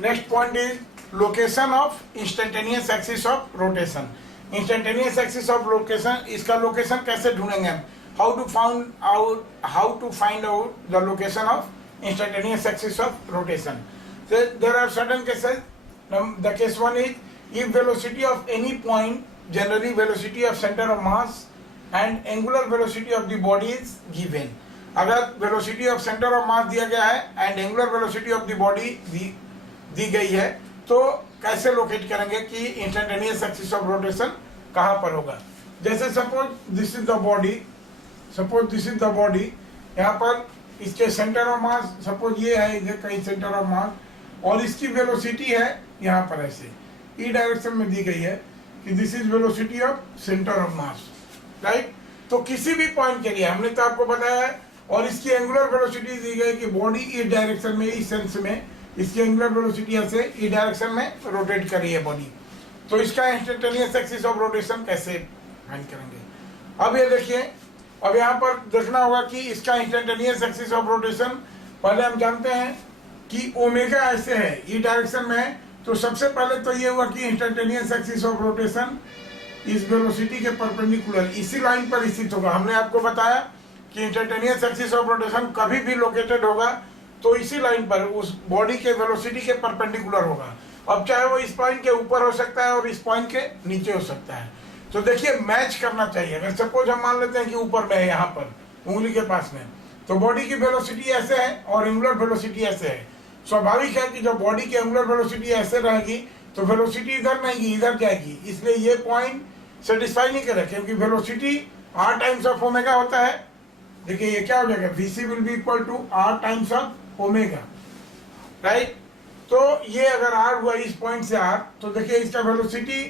Next point is location of instantaneous axis of rotation. Instantaneous axis of location, इसका location कैसे ढूंढेंगे हम? How to find out the location of instantaneous axis of rotation. There are certain cases. The case one is if velocity of any point, generally velocity of centre of mass and angular velocity of the body is given. अगर velocity of centre of mass दिया गया है and angular velocity of the body दी गई है, तो कैसे locate करेंगे कि इंस्टेंटेनियस एक्सिस ऑफ रोटेशन कहां पर होगा? जैसे suppose this is the body, यहाँ पर इसके सेंटर ऑफ मास सपोज ये है, इधर कहीं सेंटर ऑफ मास, और इसकी वेलोसिटी है यहाँ पर ऐसे ई डायरेक्शन में दी गई है कि this is velocity of centre of mass, right. तो किसी भी पॉइंट के लिए हमने तो आपको बताया है, और इसकी एंगुलर वेलोसिटी दी गई कि बॉडी इस डायरेक्शन में, इस सेंस में इसकी एंगुलर वेलोसिटी ऐसे इस डायरेक्शन में रोटेट कर रही है बॉडी। तो इसका इंस्टेंटेनियस एक्सिस ऑफ रोटेशन कैसे फाइंड करेंगे? अब ये देखिए, अब यहाँ पर देखना होगा कि इसका इंस्टेंटेनियस एक्सिस ऑफ रोटेशन, पहले हम जानते हैं कि ओमेगा ऐसे है, ई डायरेक्शन में है, तो सबसे पहले तो ये हुआ कि इंस्टेंटेनियस एक्सिस ऑफ रोटेशन इस वेलोसिटी के परपेंडिकुलर इसी लाइन पर स्थित होगा। हमने आपको बताया कि इंस्टेंटेनियस एक्सिस ऑफ रोटेशन कभी भी लोकेटेड होगा तो इसी लाइन पर उस बॉडी के वेलोसिटी के परपेंडिकुलर होगा। अब चाहे वो इस पॉइंट के ऊपर हो सकता है और इस पॉइंट के नीचे हो सकता है। तो देखिए मैच करना चाहिए। अगर सपोज हम मान लेते हैं कि ऊपर में है, यहाँ पर उंगली के पास में, तो बॉडी की वेलोसिटी ऐसे है और एंगुलर वेलोसिटी ऐसे है। स्वाभाविक है कि जब बॉडी की एंगुलर वेलोसिटी ऐसे रहेगी तो वेलोसिटी इधर नहीं इधर जाएगी, इसलिए ये पॉइंट सेटिस्फाई नहीं करे, क्योंकि velocity r times of omega होता है। देखिए ये क्या हो जाएगा, VC will be equal to r times of omega, right. तो ये अगर r हुआ इस पॉइंट से r, तो देखिए इसका वेलोसिटी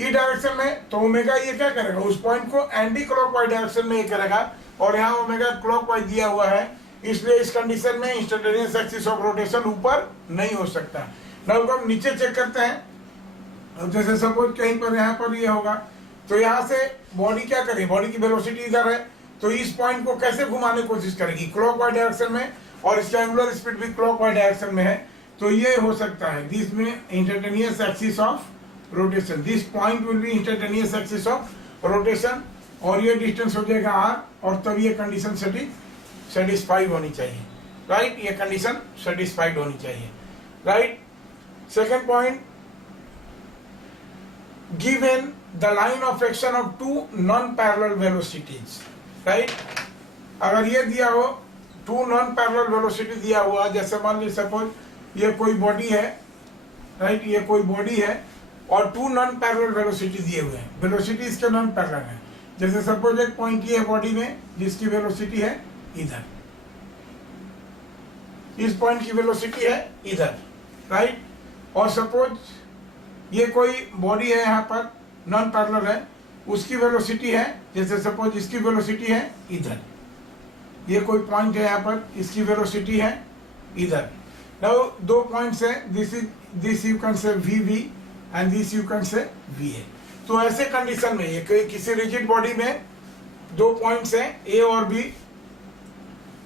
ई डायरेक्शन में, तो ओमेगा ये क्या करेगा, उस पॉइंट को एंटी क्लॉकवाइज डायरेक्शन में ये करेगा, और यहाँ ओमेगा क्लॉकवाइज दिया हुआ है, इसलिए इस कंडीशन में इंस्टेंटेनियस एक्सिस ऑफ रोटेशन ऊपर नहीं हो सकता। नाउ हम नीचे चेक करते हैं। अब जैसे सपोज कहीं पर यहाँ पर ये होगा, तो यहाँ से बॉडी क्या करेगी, बॉडी की वेलोसिटी इधर है, तो इस पॉइंट को कैसे घुमाने की कोशिश करेगी, क्लॉकवाइज डायरेक्शन में, और इसका एंगुलर स्पीड भी क्लॉकवाइज डायरेक्शन में है, तो ये हो सकता है दिस में instantaneous axis of rotation, this point will be instantaneous axis of rotation, और ये डिस्टेंस हो जाएगा r, और तब ये कंडीशन सेटिस्फाइड होनी चाहिए, राइट। ये कंडीशन सेटिस्फाइड होनी चाहिए, right. Second point, given the line of action of two non-parallel velocities, right? अगर ये दिया हो टू नॉन पैरेलल वेलोसिटी दिया हुआ, जैसे मान लीजिए सपोज ये कोई बॉडी है, राइट, ये कोई बॉडी है और टू नॉन पैरेलल वेलोसिटी दिए हुए हैं, वेलोसिटी इसके नॉन पैरेलल है। जैसे सपोज एक पॉइंट ये है बॉडी में जिसकी वेलोसिटी है इधर, इस पॉइंट की वेलोसिटी है इधर, राइट। और सपोज ये कोई बॉडी है यहाँ पर नॉन पैरेलल है, उसकी वेलोसिटी है, जैसे सपोज इसकी वेलोसिटी है इधर, ये कोई पॉइंट है यहाँ पर, इसकी वेलोसिटी है इधर। नाउ दो पॉइंट्स है, this you can say VV and this you can say VA। तो ऐसे कंडीशन में ये किसी रिजिड बॉडी में दो पॉइंट्स हैं A और B,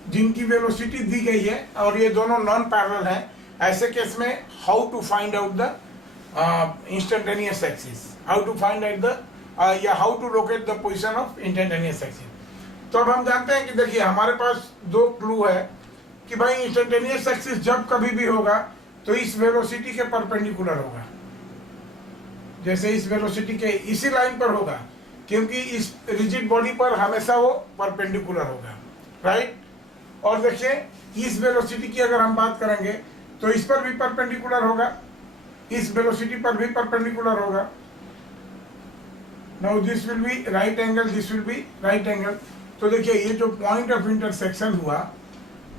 जिनकी वेलोसिटी दी गई है और ये दोनों नॉन पैरेलल हैं, ऐसे केस में how to find out the instantaneous axis, how to find out the या how to locate the position of instantaneous axis. तो अब हम जानते हैं कि देखिए हमारे पास दो क्लू है कि भाई इंस्टेंटेनियस एक्सिस जब कभी भी होगा तो इस वेलोसिटी के परपेंडिकुलर होगा, जैसे इस वेलोसिटी के इसी लाइन पर होगा, क्योंकि इस रिजिड बॉडी पर हमेशा वो परपेंडिकुलर होगा, राइट। और देखिए इस वेलोसिटी की अगर हम बात करेंगे तो इस पर भी परपेंडिकुलर होगा, इस वेलोसिटी पर भी परपेंडिकुलर होगा। Now this will be right angle, this will be right angle. तो देखिए ये जो पॉइंट ऑफ इंटरसेक्शन हुआ,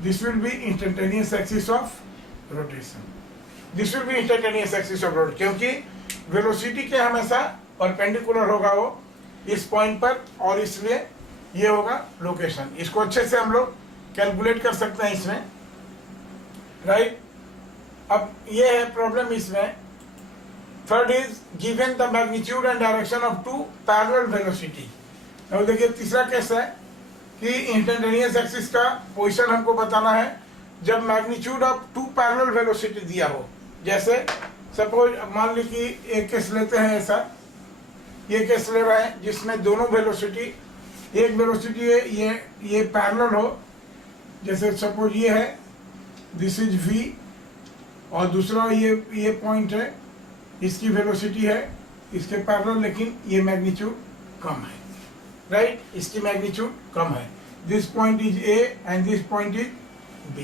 this will be instantaneous axis of rotation, this will be instantaneous axis of rotation, क्योंकि वेलोसिटी के हमेशा परपेंडिकुलर होगा वो इस पॉइंट पर, और इसलिए ये होगा लोकेशन। इसको अच्छे से हम लोग कैलकुलेट कर सकते हैं इसमें, राइट। अब ये है प्रॉब्लम इसमें। Third is given the magnitude and direction of two parallel velocity. अब देखिए तीसरा केस है कि इंस्टेंटेनियस एक्सिस का पोजीशन हमको बताना है जब magnitude of two parallel velocity दिया हो, जैसे सपोज मान ली कि एक केस लेते हैं ऐसा, ये केस ले रहे हैं जिसमें दोनों वेलोसिटी, एक वेलोसिटी है ये पैरेलल हो, जैसे सपोज ये है, दिस इज v, और दूसरा ये पॉइंट है, इसकी वेलोसिटी है इसके पैरेलल, लेकिन ये मैग्नीट्यूड कम है, राइट, इसकी मैग्नीट्यूड कम है। This point is a and this point is b।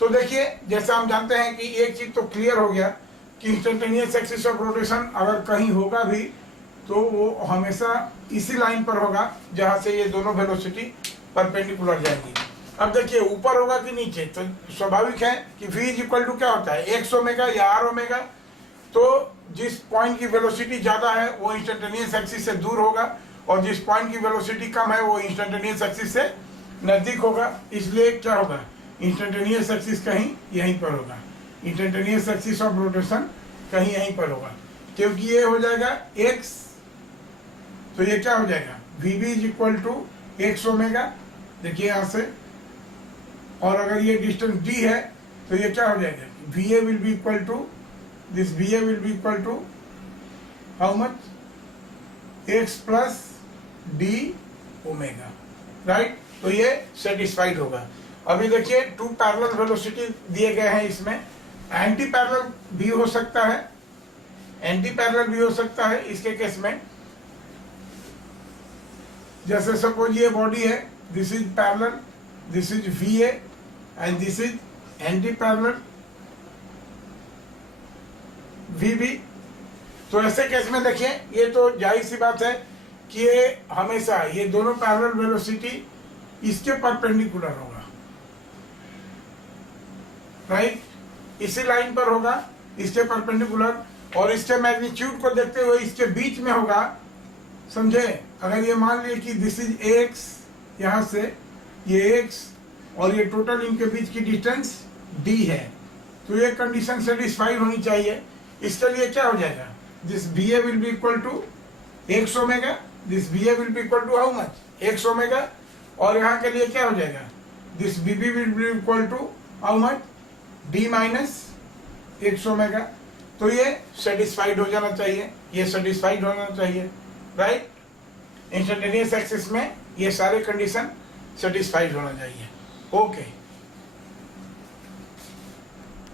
तो देखिए जैसा हम जानते हैं कि एक चीज तो क्लियर हो गया कि इंस्टेंटेनियस एक्सिस ऑफ रोटेशन अगर कहीं होगा भी तो वो हमेशा इसी लाइन पर होगा जहां से ये दोनों वेलोसिटी परपेंडिकुलर जाएंगी। अब देखिए ऊपर होगा कि नीचे, तो स्वाभाविक है कि v इज इक्वल टू क्या होता है, x ओमेगा या r ओमेगा। तो जिस पॉइंट की वेलोसिटी ज्यादा है वो इंस्टेंटेनियस एक्सिस से दूर होगा, और जिस पॉइंट की वेलोसिटी कम है वो इंस्टेंटेनियस एक्सिस से नजदीक होगा। इसलिए क्या होगा, इंस्टेंटेनियस एक्सिस कहीं यहीं पर होगा, इंस्टेंटेनियस एक्सिस ऑफ रोटेशन कहीं यहीं पर होगा, क्योंकि ये हो जाएगा x, तो ये क्या हो जाएगा, vb is equal to x omega, देखिए यहाँ से, और अगर ये डिस्टेंस d है तो ये क्या हो जाएगा, va will be equal to this, va will be equal to how much, x plus d omega, right. तो ये सेटिस्फाइड होगा। अभी देखिए टू पैरेलल वेलोसिटी दिए गए हैं, इसमें एंटी पैरेलल भी हो सकता है, एंटी पैरेलल भी हो सकता है इसके केस में। जैसे सपोज ये बॉडी है, this is parallel, this is VA and this is anti parallel VB। तो ऐसे केस में देखिए ये तो जाहिर सी बात है कि ये हमेशा ये दोनों पैरेलल वेलोसिटी इसके परपेंडिकुलर होगा, राइट, इसी लाइन पर होगा, इसके परपेंडिकुलर, और इसके मैग्नीट्यूड को देखते हुए इसके बीच में होगा, समझे। अगर ये मान लिए कि दिस इज x, यहाँ से ये x और ये टोटल इनके बीच की डिस्टेंस d है, तो ये कंडीशन सेटिस्फाइड होनी चाहिए। इसके लिए क्या हो जाएगा, this VA will be equal to x omega, this VA will be equal to how much, x omega, और यहाँ के लिए क्या हो जाएगा, this BB will be equal to how much, d minus x omega. तो ये सेटिस्फाइड हो जाना चाहिए, ये सेटिस्फाइड होना चाहिए, राइट। इंस्टेंटेनियस एक्सिस में ये सारे कंडीशन सेटिस्फाइड होना चाहिए। ओके।